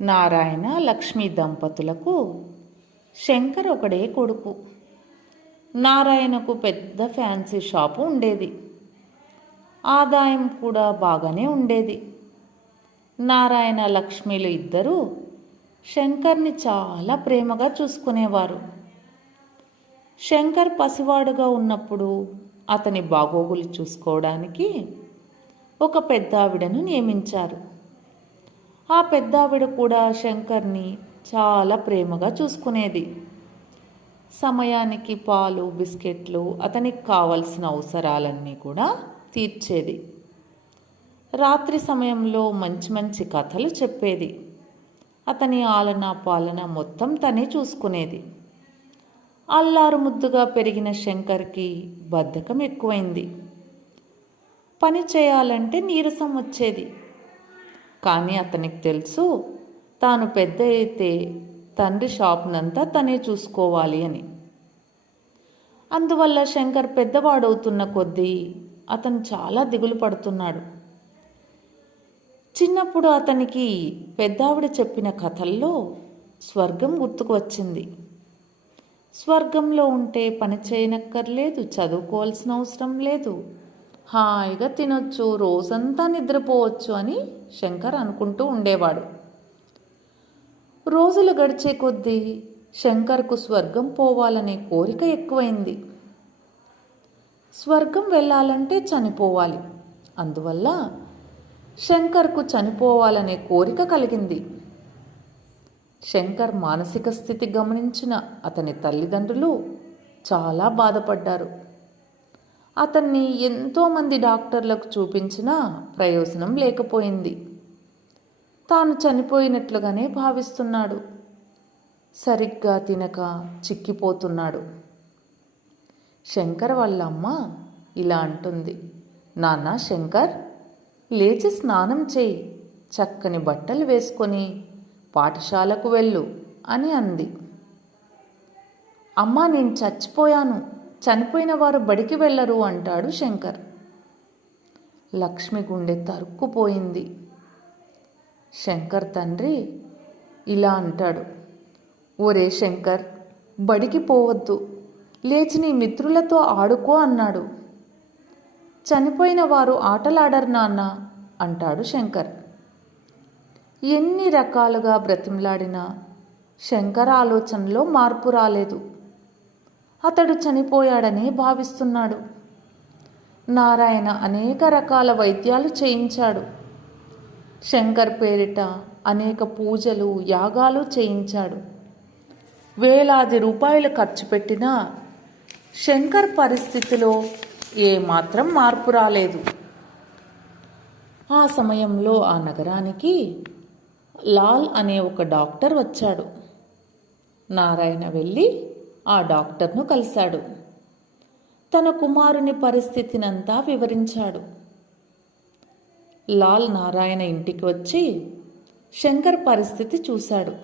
నారాయణ లక్ష్మి దంపతులకు శంకర్ ఒకడే కొడుకు. నారాయణకు పెద్ద ఫ్యాన్సీ షాపు ఉండేది. ఆదాయం కూడా బాగానే ఉండేది. నారాయణ లక్ష్మిలు ఇద్దరూ శంకర్ని చాలా ప్రేమగా చూసుకునేవారు. శంకర్ పసివాడుగా ఉన్నప్పుడు అతని బాగోగులు చూసుకోవడానికి ఒక పెద్దావిడను నియమించారు. ఆ పెద్దావిడ కూడా శంకర్ని చాలా ప్రేమగా చూసుకునేది. సమయానికి పాలు, బిస్కెట్లు, అతనికి కావలసిన అవసరాలన్నీ కూడా తీర్చేది. రాత్రి సమయంలో మంచి మంచి కథలు చెప్పేది. అతని ఆలన పాలన మొత్తం తనే చూసుకునేది. అల్లారు ముద్దుగా పెరిగిన శంకర్కి బద్ధకం ఎక్కువైంది. పని చేయాలంటే నీరసం వచ్చేది. కానీ అతనికి తెలుసు, తాను పెద్ద అయితే తండ్రి షాప్నంతా తనే చూసుకోవాలి అని. అందువల్ల శంకర్ పెద్దవాడవుతున్న కొద్దీ అతను చాలా దిగులు పడుతున్నాడు. చిన్నప్పుడు అతనికి పెద్దావిడ చెప్పిన కథల్లో స్వర్గం గుర్తుకు వచ్చింది. స్వర్గంలో ఉంటే పని చేయనక్కర్లేదు, చదువుకోవాల్సిన అవసరం లేదు, హాయిగా తినొచ్చు, రోజంతా నిద్రపోవచ్చు అని శంకర్ అనుకుంటూ ఉండేవాడు. రోజులు గడిచే కొద్దీ శంకర్కు స్వర్గం పోవాలనే కోరిక ఎక్కువైంది. స్వర్గం వెళ్ళాలంటే చనిపోవాలి. అందువల్ల శంకర్కు చనిపోవాలనే కోరిక కలిగింది. శంకర్ మానసిక స్థితి గమనించిన అతని తల్లిదండ్రులు చాలా బాధపడ్డారు. అతన్ని ఎంతోమంది డాక్టర్లకు చూపించినా ప్రయోజనం లేకపోయింది. తాను చనిపోయినట్లుగానే భావిస్తున్నాడు. సరిగ్గా తినక చిక్కిపోతున్నాడు. శంకర్ వాళ్ళ అమ్మ ఇలా అంటుంది, నాన్న శంకర్, లేచి స్నానం చేయి, చక్కని బట్టలు వేసుకొని పాఠశాలకు వెళ్ళు అని అంది. అమ్మా, నేను చచ్చిపోయాను, చనిపోయిన వారు బడికి వెళ్ళరు అంటాడు శంకర్. లక్ష్మి గుండె తరుక్కుపోయింది. శంకర్ తండ్రి ఇలా అంటాడు, ఓరే శంకర్, బడికి పోవద్దు, లేచి నీ మిత్రులతో ఆడుకో అన్నాడు. చనిపోయిన వారు ఆటలాడరు నాన్న అంటాడు శంకర్. ఎన్ని రకాలుగా బ్రతిమలాడినా శంకర్ ఆలోచనలో మార్పు రాలేదు. అతడు చనిపోయాడనే భావిస్తున్నాడు. నారాయణ అనేక రకాల వైద్యాలు చేయించాడు. శంకర్ పేరిట అనేక పూజలు, యాగాలు చేయించాడు. వేలాది రూపాయలు ఖర్చు పెట్టినా శంకర్ పరిస్థితిలో ఏమాత్రం మార్పు రాలేదు. ఆ సమయంలో ఆ నగరానికి లాల్ అనే ఒక డాక్టర్ వచ్చాడు. నారాయణ వెళ్ళి ఆ డాక్టర్ను కలిశాడు. తన కుమారుని పరిస్థితినంతా వివరించాడు. లాల్ నారాయణ ఇంటికి వచ్చి శంకర్ పరిస్థితి చూశాడు.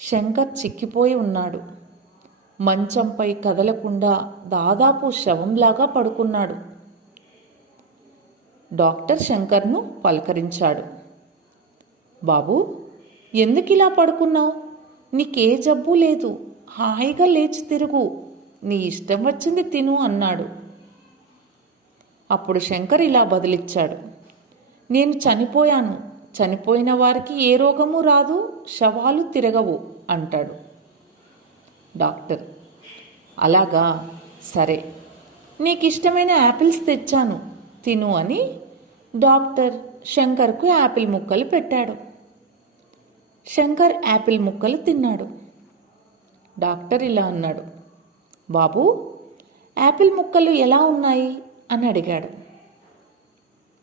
శంకర్ చిక్కిపోయి ఉన్నాడు. మంచంపై కదలకుండా దాదాపు శవంలాగా పడుకున్నాడు. డాక్టర్ శంకర్ను పలకరించాడు. బాబు, ఎందుకిలా పడుకున్నావు? నీకే జబ్బు లేదు, హాయిగా లేచి తిరుగు, నీ ఇష్టం వచ్చింది తిను అన్నాడు. అప్పుడు శంకర్ ఇలా బదులిచ్చాడు, నేను చనిపోయాను, చనిపోయిన వారికి ఏ రోగము రాదు, శవాలు తిరగవు అంటాడు. డాక్టర్, అలాగా, సరే, నీకు ఇష్టమైన యాపిల్స్ తెచ్చాను, తిను అని డాక్టర్ శంకర్కు యాపిల్ ముక్కలు పెట్టాడు. శంకర్ యాపిల్ ముక్కలు తిన్నాడు. డాక్టర్ ఇలా అన్నాడు, బాబు, యాపిల్ ముక్కలు ఎలా ఉన్నాయి అని అడిగాడు.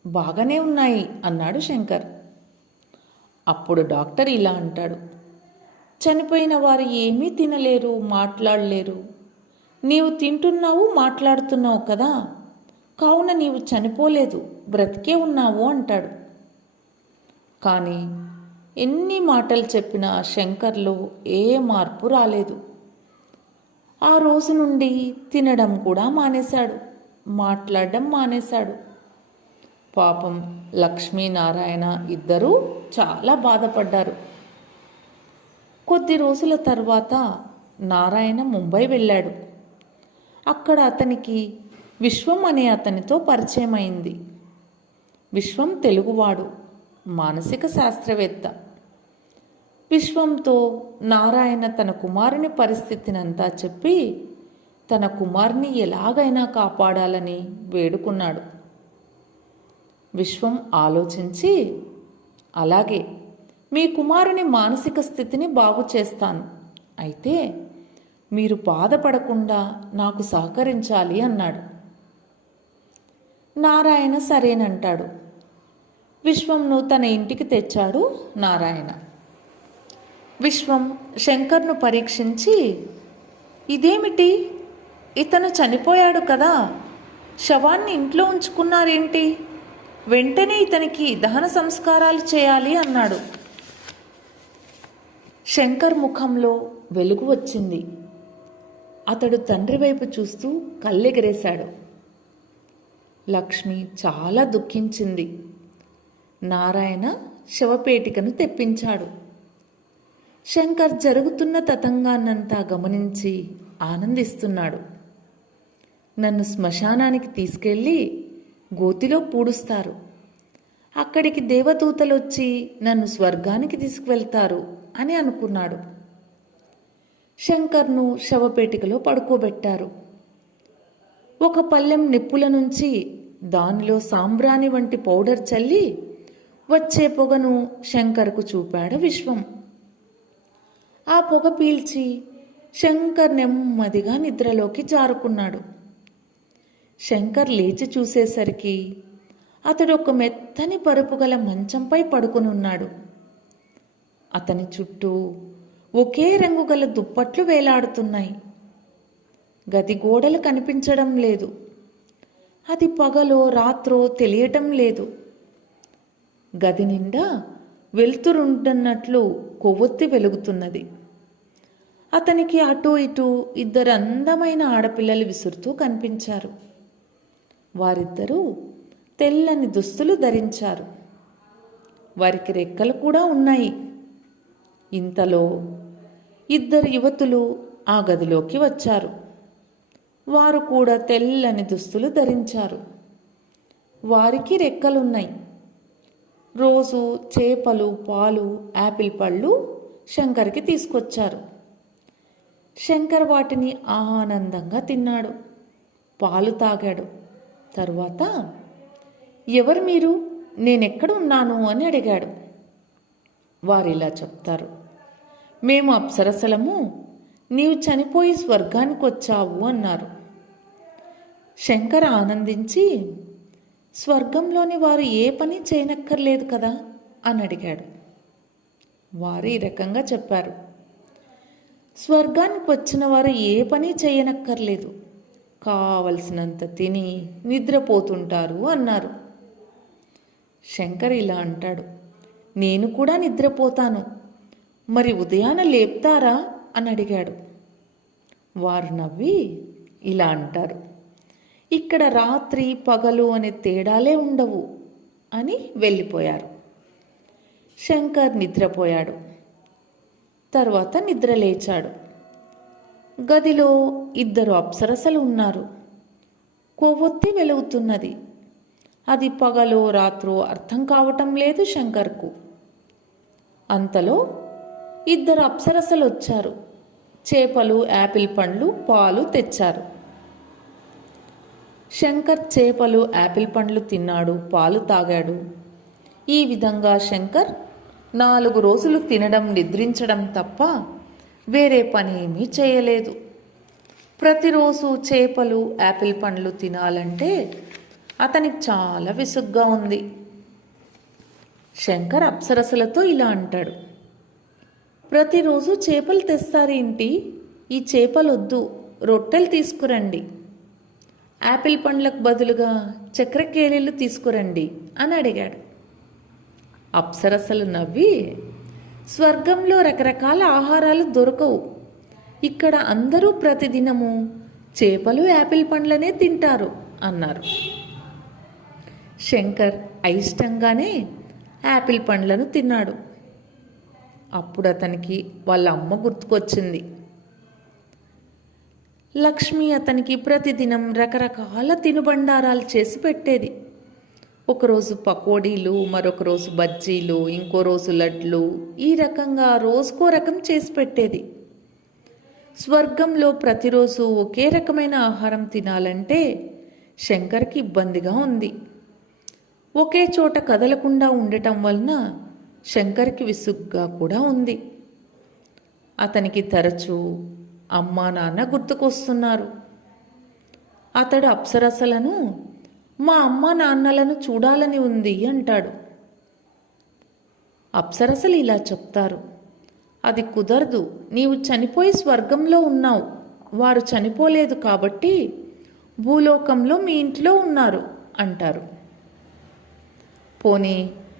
బాగానే ఉన్నాయి అన్నాడు శంకర్. అప్పుడు డాక్టర్ ఇలా అంటాడు, చనిపోయిన వారు ఏమీ తినలేరు, మాట్లాడలేరు. నీవు తింటున్నావు, మాట్లాడుతున్నావు కదా, కావున నీవు చనిపోలేదు, బ్రతికే ఉన్నావు అంటాడు. కానీ ఎన్ని మాటలు చెప్పినా శంకర్లో ఏ మార్పు రాలేదు. ఆ రోజు నుండి తినడం కూడా మానేశాడు, మాట్లాడడం మానేశాడు. పాపం లక్ష్మీనారాయణ ఇద్దరూ చాలా బాధపడ్డారు. కొద్ది రోజుల తర్వాత నారాయణ ముంబై వెళ్ళాడు. అక్కడ అతనికి విశ్వం అనే అతనితో పరిచయం అయింది. విశ్వం తెలుగువాడు, మానసిక శాస్త్రవేత్త. విశ్వంతో నారాయణ తన కుమారుని పరిస్థితినంతా చెప్పి తన కుమారుని ఎలాగైనా కాపాడాలని వేడుకున్నాడు. విశ్వం ఆలోచించి, అలాగే మీ కుమారుని మానసిక స్థితిని బాగు చేస్తాను, అయితే మీరు బాధపడకుండా నాకు సహకరించాలి అన్నాడు. నారాయణ సరేనంటాడు. విశ్వంను తన ఇంటికి తెచ్చాడు నారాయణ. విశ్వం శంకర్ను పరీక్షించి, ఇదేమిటి, ఇతను చనిపోయాడు కదా, శవాన్ని ఇంట్లో ఉంచుకున్నారేంటి, వెంటనే ఇతనికి దహన సంస్కారాలు చేయాలి అన్నాడు. శంకర్ ముఖంలో వెలుగు వచ్చింది. అతడు తండ్రి వైపు చూస్తూ కళ్ళెగరేశాడు. లక్ష్మి చాలా దుఃఖించింది. నారాయణ శవపేటికను తెప్పించాడు. శంకర్ జరుగుతున్న తతంగాన్నంతా గమనించి ఆనందిస్తున్నాడు. నన్ను శ్మశానానికి తీసుకెళ్ళి గోతిలో పూడుస్తారు, అక్కడికి దేవదూతలు వచ్చి నన్ను స్వర్గానికి తీసుకువెళ్తారు అని అనుకున్నాడు. శంకర్ను శవపేటికలో పడుకోబెట్టారు. ఒక పళ్ళెం నిప్పుల నుంచి దానిలో సాంబ్రాణి వంటి పౌడర్ చల్లి వచ్చే పొగను శంకర్కు చూపాడు విశ్వం. ఆ పొగ పీల్చి శంకర్ నెమ్మదిగా నిద్రలోకి జారుకున్నాడు. శంకర్ లేచి చూసేసరికి అతడు ఒక మెత్తని పరుపు గల మంచంపై పడుకుని ఉన్నాడు. అతని చుట్టూ ఒకే రంగు గల దుప్పట్లు వేలాడుతున్నాయి. గది గోడలు కనిపించడం లేదు. అది పగలో రాత్రో తెలియటం లేదు. గది నిండా వెలుతురుంటున్నట్లు కొవ్వొత్తి వెలుగుతున్నది. అతనికి అటూ ఇటూ ఇద్దరు అందమైన ఆడపిల్లలు విసురుతూ కనిపించారు. వారిద్దరూ తెల్లని దుస్తులు ధరించారు. వారికి రెక్కలు కూడా ఉన్నాయి. ఇంతలో ఇద్దరు యువతులు ఆ గదిలోకి వచ్చారు. వారు కూడా తెల్లని దుస్తులు ధరించారు. వారికి రెక్కలున్నాయి. రోజు చేపలు, పాలు, యాపిల్ పళ్ళు శంకర్కి తీసుకొచ్చారు. శంకర్ వాటిని ఆనందంగా తిన్నాడు. పాలు తాగాడు. తరువాత, ఎవరు మీరు, నేనెక్కడ ఉన్నాను అని అడిగాడు. వారిలా చెప్తారు, మేము అప్సరసలము, నీవు చనిపోయి స్వర్గానికి వచ్చావు అన్నారు. శంకర్ ఆనందించి, స్వర్గంలోని వారు ఏ పని చేయనక్కర్లేదు కదా అని అడిగాడు. వారు ఈ రకంగా చెప్పారు, స్వర్గానికి వచ్చిన వారు ఏ పని చేయనక్కర్లేదు, కావలసినంత తిని నిద్రపోతుంటారు అన్నారు. శంకర్ ఇలా అంటాడు, నేను కూడా నిద్రపోతాను, మరి ఉదయాన లేపుతారా అని అడిగాడు. వారు నవ్వి ఇలా అంటారు, ఇక్కడ రాత్రి పగలు అనే తేడాలే ఉండవు అని వెళ్ళిపోయారు. శంకర్ నిద్రపోయాడు. తర్వాత నిద్ర లేచాడు. గదిలో ఇద్దరు అప్సరసలు ఉన్నారు. కొవ్వొత్తి వెలుగుతున్నది. అది పగలో రాత్రో అర్థం కావటం లేదు శంకర్కు. అంతలో ఇద్దరు అప్సరసలు వచ్చారు. చేపలు, యాపిల్ పండ్లు, పాలు తెచ్చారు. శంకర్ చేపలు, యాపిల్ పండ్లు తిన్నాడు, పాలు తాగాడు. ఈ విధంగా శంకర్ 4 రోజులు తినడం, నిద్రించడం తప్ప వేరే పని ఏమీ చేయలేదు. ప్రతిరోజు చేపలు, యాపిల్ పండ్లు తినాలంటే అతనికి చాలా విసుగ్గా ఉంది. శంకర్ అప్సరసలతో ఇలా అంటాడు, ప్రతిరోజు చేపలు తెస్తారేంటి, ఈ చేపలొద్దు, రొట్టెలు తీసుకురండి, యాపిల్ పండ్లకు బదులుగా చక్రకేళీలు తీసుకురండి అని అడిగాడు. అప్సరసలు నవ్వి, స్వర్గంలో రకరకాల ఆహారాలు దొరకవు, ఇక్కడ అందరూ ప్రతిదినము చేపలు, యాపిల్ పండ్లనే తింటారు అన్నారు. శంకర్ అయిష్టంగానే యాపిల్ పండ్లను తిన్నాడు. అప్పుడు అతనికి వాళ్ళ అమ్మ గుర్తుకొచ్చింది. లక్ష్మి అతనికి ప్రతిదినం రకరకాల తినుబండారాలు చేసి పెట్టేది. ఒకరోజు పకోడీలు, మరొక రోజు బజ్జీలు, ఇంకో రోజు లడ్లు, ఈ రకంగా రోజుకో రకం చేసి పెట్టేది. స్వర్గంలో ప్రతిరోజు ఒకే రకమైన ఆహారం తినాలంటే శంకర్కి ఇబ్బందిగా ఉంది. ఒకే చోట కదలకుండా ఉండటం వలన శంకర్కి విసుగ్గా కూడా ఉంది. అతనికి తరచూ అమ్మా నాన్న గుర్తుకొస్తున్నారు. అతడు అప్సరసలను మా అమ్మా నాన్నలను చూడాలని ఉంది అంటాడు. అప్సరసలు ఇలా చెప్తారు, అది కుదరదు, నీవు చనిపోయి స్వర్గంలో ఉన్నావు, వారు చనిపోలేదు కాబట్టి భూలోకంలో మీ ఇంట్లో ఉన్నారు అంటారు. పోనీ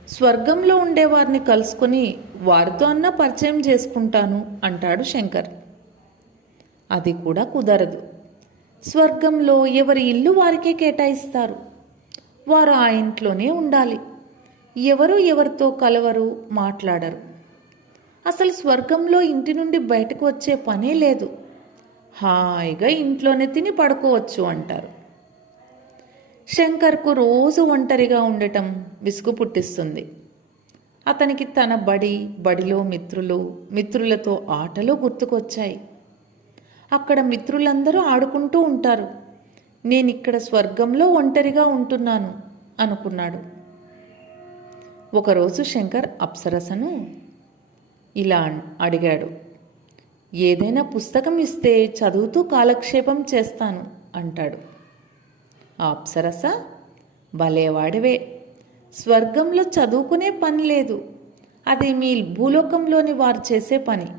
స్వర్గంలో ఉండేవారిని కలుసుకొని వారితో అన్న పరిచయం చేసుకుంటాను అంటాడు శంకర్. అది కూడా కుదరదు. స్వర్గంలో ఎవరి ఇల్లు వారికే కేటాయిస్తారు. వారు ఆ ఇంట్లోనే ఉండాలి. ఎవరు ఎవరితో కలవరు, మాట్లాడరు. అసలు స్వర్గంలో ఇంటి నుండి బయటకు వచ్చే పనే లేదు. హాయిగా ఇంట్లోనే తిని పడుకోవచ్చు అంటారు. శంకర్కు రోజు ఒంటరిగా ఉండటం విసుగు పుట్టిస్తుంది. అతనికి తన బడిలో మిత్రులతో ఆటలు గుర్తుకొచ్చాయి. అక్కడ మిత్రులందరూ ఆడుకుంటూ ఉంటారు. నేనిక్కడ స్వర్గంలో ఒంటరిగా ఉంటున్నాను అనుకున్నాడు. ఒకరోజు శంకర్ అప్సరసను ఇలా అడిగాడు, ఏదైనా పుస్తకం ఇస్తే చదువుతూ కాలక్షేపం చేస్తాను అంటాడు. ఆ అప్సరస, భలేవాడివే, స్వర్గంలో చదువుకునే పని లేదు, అది మీ భూలోకంలోని వారు చేసే పని.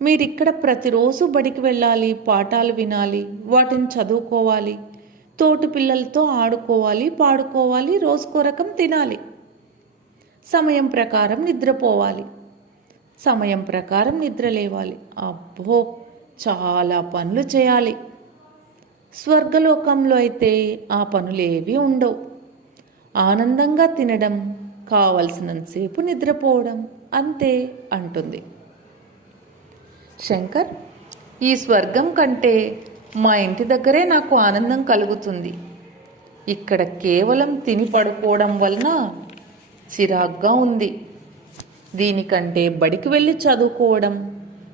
మీరిక్కడ ప్రతిరోజు బడికి వెళ్ళాలి, పాఠాలు వినాలి, వాటిని చదువుకోవాలి, తోటి పిల్లలతో ఆడుకోవాలి, పాడుకోవాలి, రోజుకో రకం తినాలి, సమయం ప్రకారం నిద్రపోవాలి, సమయం ప్రకారం నిద్ర లేవాలి. అబ్బో, చాలా పనులు చేయాలి. స్వర్గలోకంలో అయితే ఆ పనులేవీ ఉండవు. ఆనందంగా తినడం, కావలసినంతసేపు నిద్రపోవడం, అంతే అంటుంది. శంకర్, ఈ స్వర్గం కంటే మా ఇంటి దగ్గరే నాకు ఆనందం కలుగుతుంది. ఇక్కడ కేవలం తిని పడుకోవడం వలన చిరాగ్గా ఉంది. దీనికంటే బడికి వెళ్ళి చదువుకోవడం,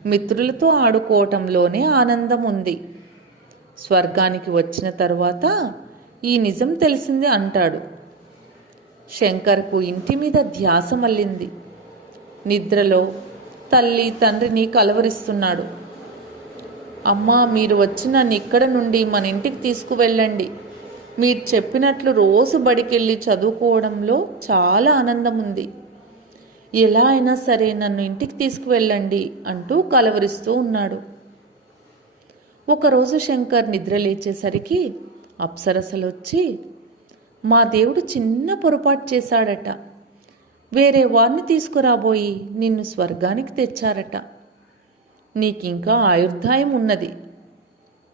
మిత్రులతో ఆడుకోవటంలోనే ఆనందం ఉంది. స్వర్గానికి వచ్చిన తరువాత ఈ నిజం తెలిసింది అంటాడు. శంకర్కు ఇంటి మీద ధ్యాస మళ్ళింది. నిద్రలో తల్లి తండ్రిని కలవరిస్తున్నాడు. అమ్మా, మీరు వచ్చి నన్ను ఇక్కడ నుండి మన ఇంటికి తీసుకువెళ్ళండి. మీరు చెప్పినట్లు రోజు బడికెళ్ళి చదువుకోవడంలో చాలా ఆనందం ఉంది. ఎలా అయినా సరే నన్ను ఇంటికి తీసుకువెళ్ళండి అంటూ కలవరిస్తూ ఉన్నాడు. ఒకరోజు శంకర్ నిద్ర లేచేసరికి అప్సరసలు వచ్చి, మా దేవుడు చిన్న పొరపాటు చేశాడట, వేరే వారిని తీసుకురాబోయి నిన్ను స్వర్గానికి తెచ్చారట. నీకింకా ఆయుర్దాయం ఉన్నది.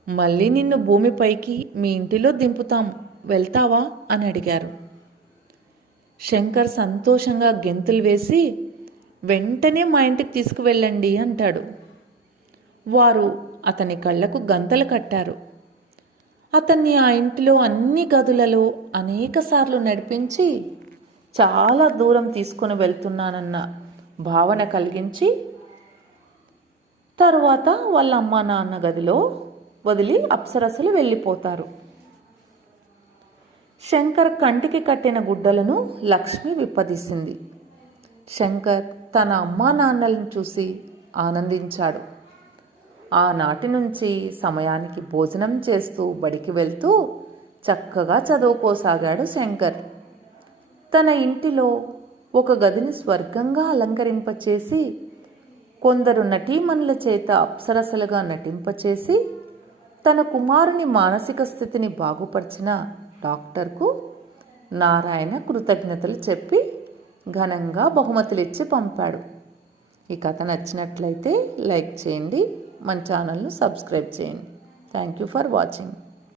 మళ్ళీ నిన్ను భూమిపైకి మీ ఇంటిలో దింపుతాం, వెళ్తావా అని అడిగారు. శంకర్ సంతోషంగా గెంతులు వేసి, వెంటనే మా ఇంటికి తీసుకువెళ్ళండి అంటాడు. వారు అతని కళ్ళకు గంతలు కట్టారు. అతన్ని ఆ ఇంటిలో అన్ని గదులలో అనేకసార్లు నడిపించి చాలా దూరం తీసుకుని వెళ్తున్నానన్న భావన కలిగించి తరువాత వాళ్ళ అమ్మా నాన్న గదిలో వదిలి అప్సరసలు వెళ్ళిపోతారు. శంకర్ కంటికి కట్టిన గుడ్డలను లక్ష్మి విప్పదీసింది. శంకర్ తన అమ్మా నాన్నలను చూసి ఆనందించాడు. ఆనాటి నుంచి సమయానికి భోజనం చేస్తూ బడికి వెళ్తూ చక్కగా చదువుకోసాగాడు శంకర్. తన ఇంటిలో ఒక గదిని స్వర్గంగా అలంకరింపచేసి కొందరు నటీమణుల చేత అప్సరసలుగా నటింపచేసి తన కుమారుని మానసిక స్థితిని బాగుపరిచిన డాక్టర్కు నారాయణ కృతజ్ఞతలు చెప్పి ఘనంగా బహుమతులిచ్చి పంపాడు. ఈ కథ నచ్చినట్లయితే లైక్ చేయండి, మన ఛానల్ను సబ్స్క్రైబ్ చేయండి. Thank you for watching.